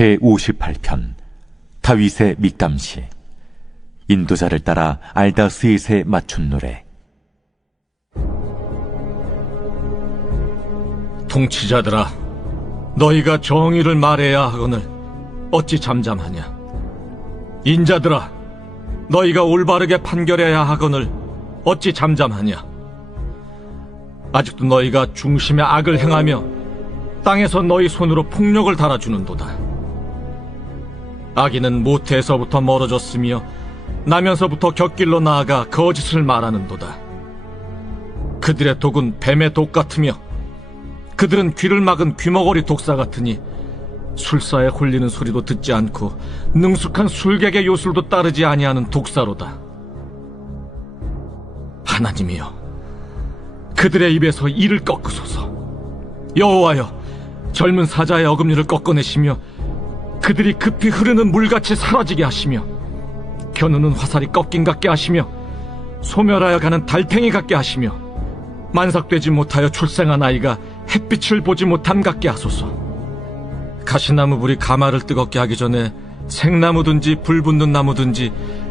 제58편 다윗의 mik담시. 인도자를 따라 알다스잇에 맞춘 노래. 통치자들아, 너희가 정의를 말해야 하거늘 어찌 잠잠하냐? 인자들아, 너희가 올바르게 판결해야 하거늘 어찌 잠잠하냐? 아직도 너희가 중심의 악을 행하며 땅에서 너희 손으로 폭력을 달아주는도다. 악인은 모태에서부터 멀어졌으며 나면서부터 곁길로 나아가 거짓을 말하는도다. 그들의 독은 뱀의 독 같으며 그들은 귀를 막은 귀머거리 독사 같으니 술사에 홀리는 소리도 듣지 않고 능숙한 술객의 요술도 따르지 아니하는 독사로다. 하나님이여, 그들의 입에서 이를 꺾으소서. 여호와여, 젊은 사자의 어금니를 꺾어내시며 그들이 급히 흐르는 물같이 사라지게 하시며 겨누는 화살이 꺾인 같게 하시며 소멸하여 가는 달팽이 같게 하시며 만삭되지 못하여 출생한 아이가 햇빛을 보지 못함 같게 하소서. 가시나무 불이 가마를 뜨겁게 하기 전에 생나무든지 불 붙는 나무든지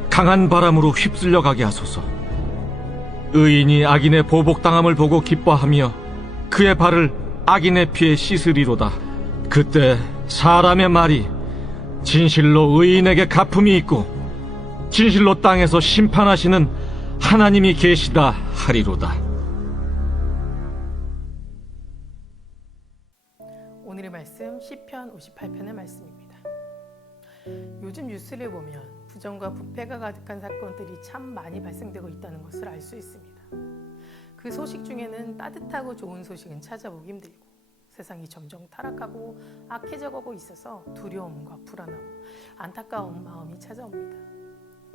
강한 바람으로 휩쓸려 가게 하소서. 의인이 악인의 보복당함을 보고 기뻐하며 그의 발을 악인의 피에 씻으리로다. 그때 사람의 말이 진실로 의인에게 갚음이 있고 진실로 땅에서 심판하시는 하나님이 계시다 하리로다. 오늘의 말씀 시편 58편의 말씀입니다. 요즘 뉴스를 보면 부정과 부패가 가득한 사건들이 참 많이 발생되고 있다는 것을 알 수 있습니다. 그 소식 중에는 따뜻하고 좋은 소식은 찾아보기 힘들고 세상이 점점 타락하고 악해져가고 있어서 두려움과 불안함, 안타까운 마음이 찾아옵니다.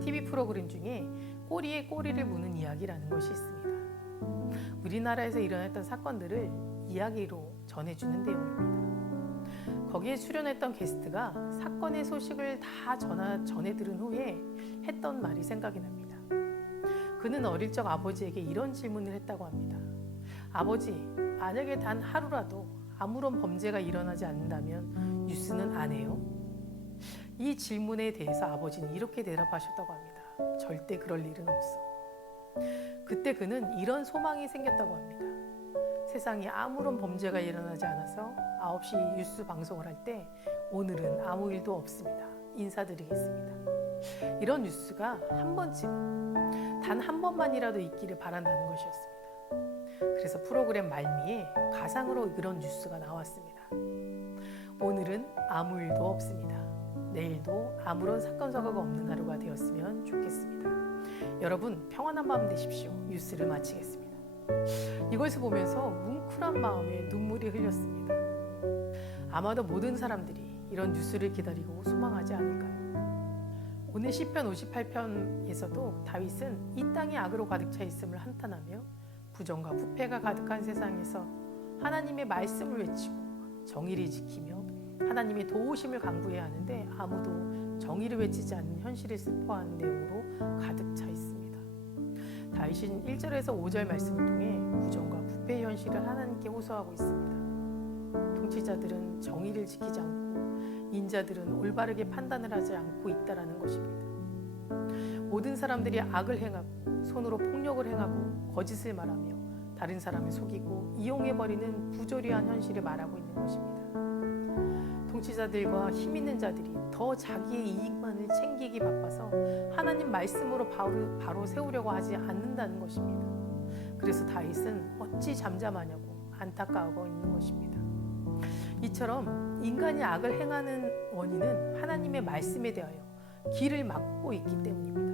TV 프로그램 중에 꼬리에 꼬리를 무는 이야기라는 것이 있습니다. 우리나라에서 일어났던 사건들을 이야기로 전해주는 내용입니다. 거기에 출연했던 게스트가 사건의 소식을 다 전해 들은 후에 했던 말이 생각이 납니다. 그는 어릴 적 아버지에게 이런 질문을 했다고 합니다. 아버지, 만약에 단 하루라도 아무런 범죄가 일어나지 않는다면 뉴스는 안 해요? 이 질문에 대해서 아버지는 이렇게 대답하셨다고 합니다. 절대 그럴 일은 없어. 그때 그는 이런 소망이 생겼다고 합니다. 세상에 아무런 범죄가 일어나지 않아서 9시 뉴스 방송을 할 때 오늘은 아무 일도 없습니다. 인사드리겠습니다. 이런 뉴스가 한 번쯤, 단 한 번만이라도 있기를 바란다는 것이었습니다. 그래서 프로그램 말미에 가상으로 그런 뉴스가 나왔습니다. 오늘은 아무 일도 없습니다. 내일도 아무런 사건 사고가 없는 하루가 되었으면 좋겠습니다. 여러분 평안한 밤 되십시오. 뉴스를 마치겠습니다. 이것을 보면서 뭉클한 마음에 눈물이 흘렸습니다. 아마도 모든 사람들이 이런 뉴스를 기다리고 소망하지 않을까요? 오늘 시편 58편에서도 다윗은 이 땅이 악으로 가득 차 있음을 한탄하며 부정과 부패가 가득한 세상에서 하나님의 말씀을 외치고 정의를 지키며 하나님의 도우심을 강구해야 하는데 아무도 정의를 외치지 않는 현실을 슬퍼하는 내용으로 가득 차 있습니다. 다윗은 1절에서 5절 말씀을 통해 부정과 부패의 현실을 하나님께 호소하고 있습니다. 통치자들은 정의를 지키지 않고 인자들은 올바르게 판단을 하지 않고 있다는 것입니다. 모든 사람들이 악을 행하고 손으로 폭력을 행하고 거짓을 말하며 다른 사람을 속이고 이용해버리는 부조리한 현실을 말하고 있는 것입니다. 통치자들과 힘 있는 자들이 더 자기의 이익만을 챙기기 바빠서 하나님 말씀으로 바로 세우려고 하지 않는다는 것입니다. 그래서 다윗은 어찌 잠잠하냐고 안타까워하고 있는 것입니다. 이처럼 인간이 악을 행하는 원인은 하나님의 말씀에 대하여 길을 막고 있기 때문입니다.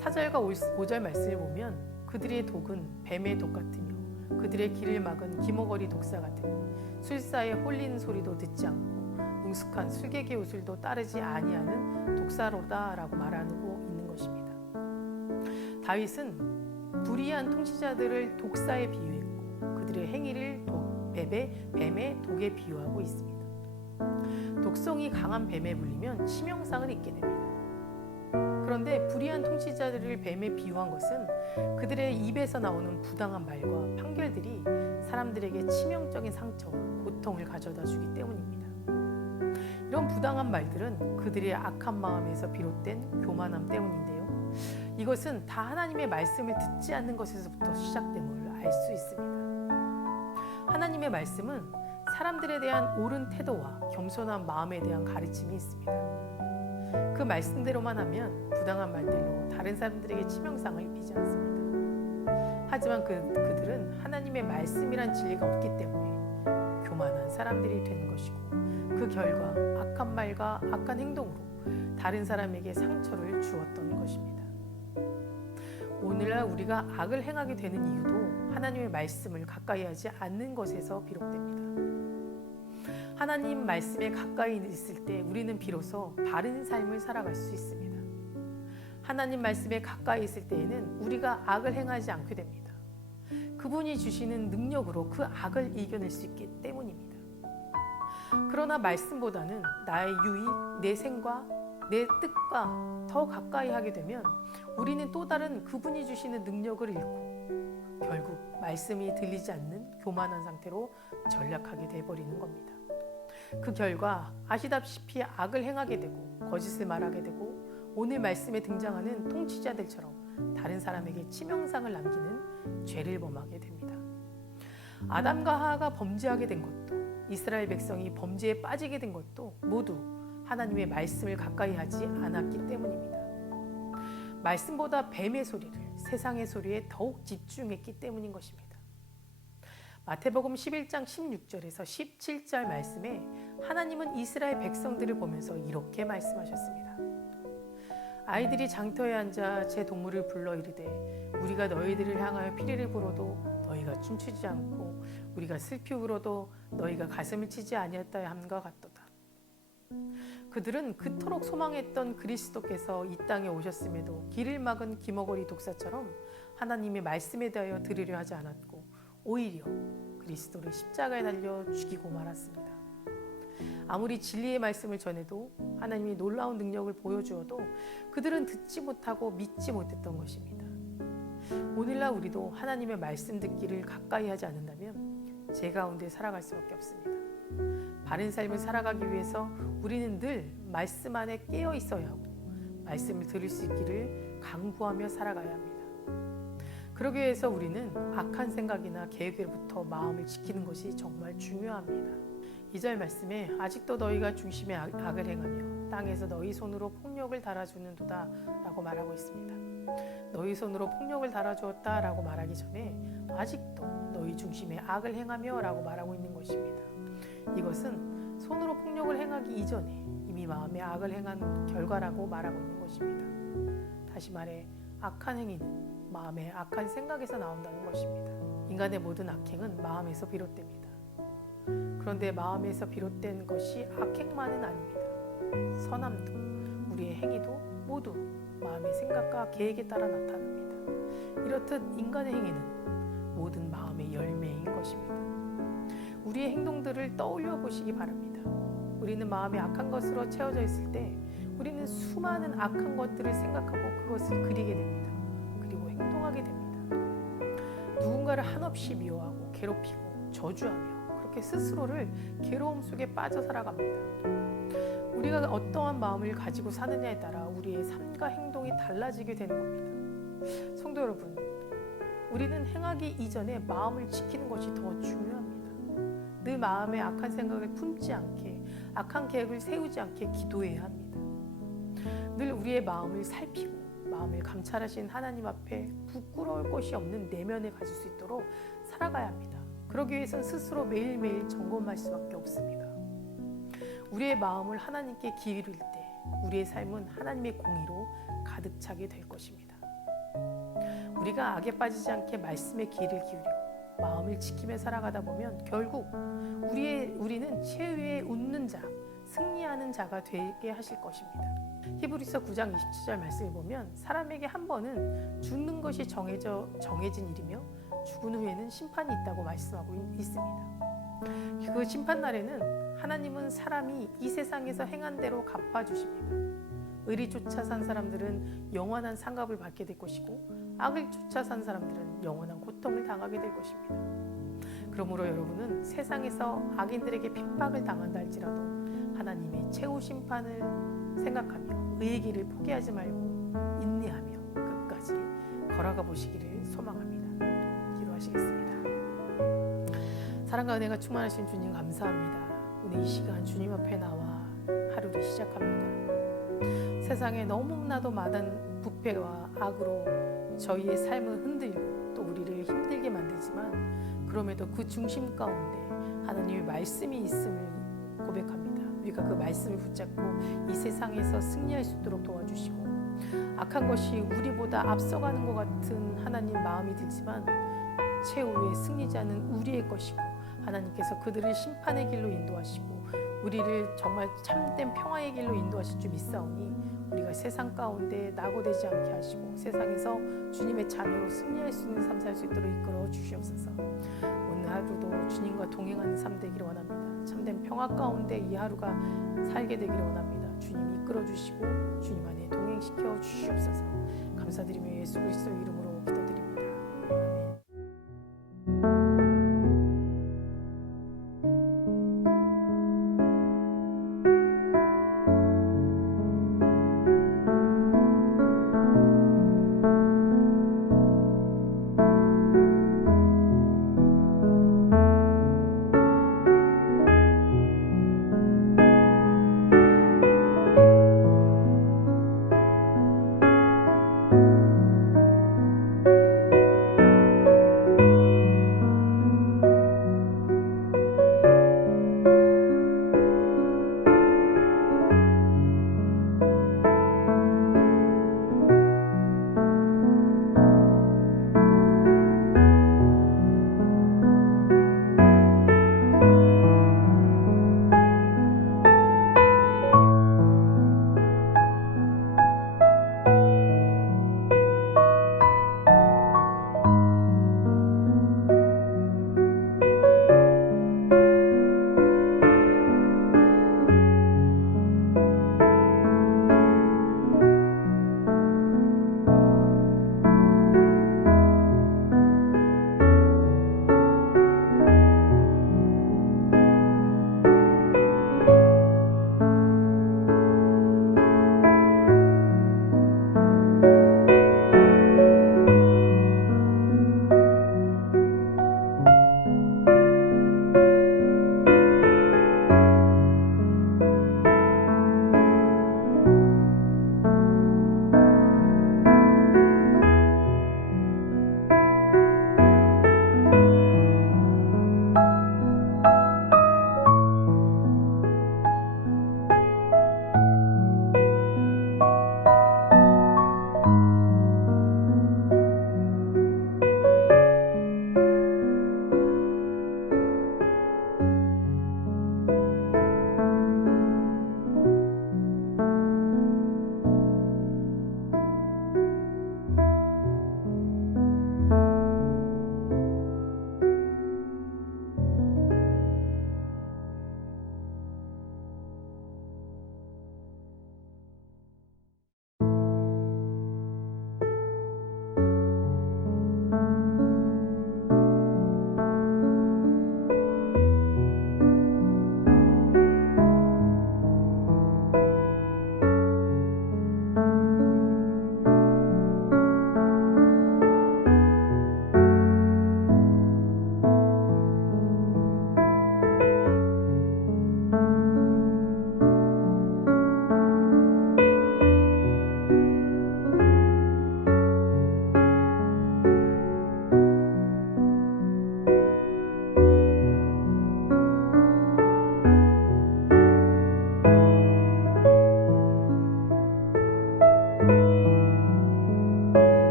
4절과 5절 말씀을 보면 그들의 독은 뱀의 독 같으며 그들의 길을 막은 기머거리 독사 같으니 술사에 홀리는 소리도 듣지 않고 능숙한 술객의 요술도 따르지 아니하는 독사로다라고 말하고 있는 것입니다. 다윗은 불의한 통치자들을 독사에 비유했고 그들의 행위를 뱀의 독에 비유하고 있습니다. 독성이 강한 뱀에 물리면 치명상을 입게 됩니다. 그런데 불의한 통치자들을 뱀에 비유한 것은 그들의 입에서 나오는 부당한 말과 판결들이 사람들에게 치명적인 상처와 고통을 가져다 주기 때문입니다. 이런 부당한 말들은 그들의 악한 마음에서 비롯된 교만함 때문인데요. 이것은 다 하나님의 말씀을 듣지 않는 것에서부터 시작됨을 알 수 있습니다. 하나님의 말씀은 사람들에 대한 옳은 태도와 겸손한 마음에 대한 가르침이 있습니다. 그 말씀대로만 하면 부당한 말들로 다른 사람들에게 치명상을 입히지 않습니다. 하지만 그들은 하나님의 말씀이란 진리가 없기 때문에 교만한 사람들이 되는 것이고, 그 결과 악한 말과 악한 행동으로 다른 사람에게 상처를 주었던 것입니다. 오늘날 우리가 악을 행하게 되는 이유도 하나님의 말씀을 가까이 하지 않는 것에서 비롯됩니다. 하나님 말씀에 가까이 있을 때 우리는 비로소 바른 삶을 살아갈 수 있습니다. 하나님 말씀에 가까이 있을 때에는 우리가 악을 행하지 않게 됩니다. 그분이 주시는 능력으로 그 악을 이겨낼 수 있기 때문입니다. 그러나 말씀보다는 나의 유익, 내 생과 내 뜻과 더 가까이 하게 되면 우리는 또 다른 그분이 주시는 능력을 잃고 결국 말씀이 들리지 않는 교만한 상태로 전락하게 되어버리는 겁니다. 그 결과 아시다시피 악을 행하게 되고 거짓을 말하게 되고 오늘 말씀에 등장하는 통치자들처럼 다른 사람에게 치명상을 남기는 죄를 범하게 됩니다. 아담과 하하가 범죄하게 된 것도, 이스라엘 백성이 범죄에 빠지게 된 것도 모두 하나님의 말씀을 가까이 하지 않았기 때문입니다. 말씀보다 뱀의 소리를, 세상의 소리에 더욱 집중했기 때문인 것입니다. 마태복음 11장 16절에서 17절 말씀에 하나님은 이스라엘 백성들을 보면서 이렇게 말씀하셨습니다. 아이들이 장터에 앉아 제 동물을 불러 이르되 우리가 너희들을 향하여 피리를 불어도 너희가 춤추지 않고 우리가 슬피 울어도 너희가 가슴을 치지 아니었다 함과 같도다. 그들은 그토록 소망했던 그리스도께서 이 땅에 오셨음에도 길을 막은 기머거리 독사처럼 하나님의 말씀에 대하여 들으려 하지 않았고 오히려 그리스도를 십자가에 달려 죽이고 말았습니다. 아무리 진리의 말씀을 전해도 하나님이 놀라운 능력을 보여주어도 그들은 듣지 못하고 믿지 못했던 것입니다. 오늘날 우리도 하나님의 말씀 듣기를 가까이 하지 않는다면 제 가운데 살아갈 수밖에 없습니다. 바른 삶을 살아가기 위해서 우리는 늘 말씀 안에 깨어 있어야 하고 말씀을 들을 수 있기를 강구하며 살아가야 합니다. 그러기 위해서 우리는 악한 생각이나 계획으로부터 마음을 지키는 것이 정말 중요합니다. 2절 말씀에 아직도 너희가 중심에 악을 행하며 땅에서 너희 손으로 폭력을 달아주는도다 라고 말하고 있습니다. 너희 손으로 폭력을 달아주었다 라고 말하기 전에 아직도 너희 중심에 악을 행하며 라고 말하고 있는 것입니다. 이것은 손으로 폭력을 행하기 이전에 이미 마음에 악을 행한 결과라고 말하고 있는 것입니다. 다시 말해 악한 행위는 마음의 악한 생각에서 나온다는 것입니다. 인간의 모든 악행은 마음에서 비롯됩니다. 그런데 마음에서 비롯된 것이 악행만은 아닙니다. 선함도 우리의 행위도 모두 마음의 생각과 계획에 따라 나타납니다. 이렇듯 인간의 행위는 모든 마음의 열매인 것입니다. 우리의 행동들을 떠올려 보시기 바랍니다. 우리는 마음이 악한 것으로 채워져 있을 때 우리는 수많은 악한 것들을 생각하고 그것을 그리게 됩니다. 그리고 행동하게 됩니다. 누군가를 한없이 미워하고 괴롭히고 저주하며 그렇게 스스로를 괴로움 속에 빠져 살아갑니다. 우리가 어떠한 마음을 가지고 사느냐에 따라 우리의 삶과 행동이 달라지게 되는 겁니다. 성도 여러분, 우리는 행하기 이전에 마음을 지키는 것이 더 중요합니다. 늘 마음에 악한 생각을 품지 않게, 악한 계획을 세우지 않게 기도해야 합니다. 늘 우리의 마음을 살피고 마음을 감찰하신 하나님 앞에 부끄러울 것이 없는 내면을 가질 수 있도록 살아가야 합니다. 그러기 위해선 스스로 매일매일 점검할 수밖에 없습니다. 우리의 마음을 하나님께 기울일 때 우리의 삶은 하나님의 공의로 가득 차게 될 것입니다. 우리가 악에 빠지지 않게 말씀에 귀를 기울이고 마음을 지키며 살아가다 보면 결국 우리는 최후의 웃는 자, 승리하는 자가 되게 하실 것입니다. 히브리서 9장 27절 말씀을 보면 사람에게 한 번은 죽는 것이 정해진 일이며 죽은 후에는 심판이 있다고 말씀하고 있습니다. 그 심판날에는 하나님은 사람이 이 세상에서 행한 대로 갚아주십니다. 의리 쫓아 산 사람들은 영원한 상급을 받게 될 것이고 악을 쫓아 산 사람들은 영원한 고통을 당하게 될 것입니다. 그러므로 여러분은 세상에서 악인들에게 핍박을 당한다 할지라도 하나님의 최후 심판을 생각하며 의의 길을 포기하지 말고 인내하며 끝까지 걸어가 보시기를 소망합니다. 기도하시겠습니다. 사랑과 은혜가 충만하신 주님 감사합니다. 오늘 이 시간 주님 앞에 나와 하루를 시작합니다. 세상에 너무나도 많은 부패와 악으로 저희의 삶을 흔들고 또 우리를 힘들게 만들지만 그럼에도 그 중심 가운데 하나님의 말씀이 있음을 고백합니다. 우리가 그 말씀을 붙잡고 이 세상에서 승리할 수 있도록 도와주시고 악한 것이 우리보다 앞서가는 것 같은 하나님 마음이 들지만 최후의 승리자는 우리의 것이고 하나님께서 그들을 심판의 길로 인도하시고 우리를 정말 참된 평화의 길로 인도하실 줄 믿사오니 우리가 세상 가운데 낙오되지 않게 하시고 세상에서 주님의 자녀로 승리할 수 있는 삶 살 수 있도록 이끌어 주시옵소서. 오늘 하루도 주님과 동행하는 삶 되기를 원합니다. 참된 평화 가운데 이 하루가 살게 되기를 원합니다. 주님이 이끌어 주시고 주님 안에 동행시켜 주시옵소서. 감사드리며 예수 그리스도 이름으로 기도드립니다.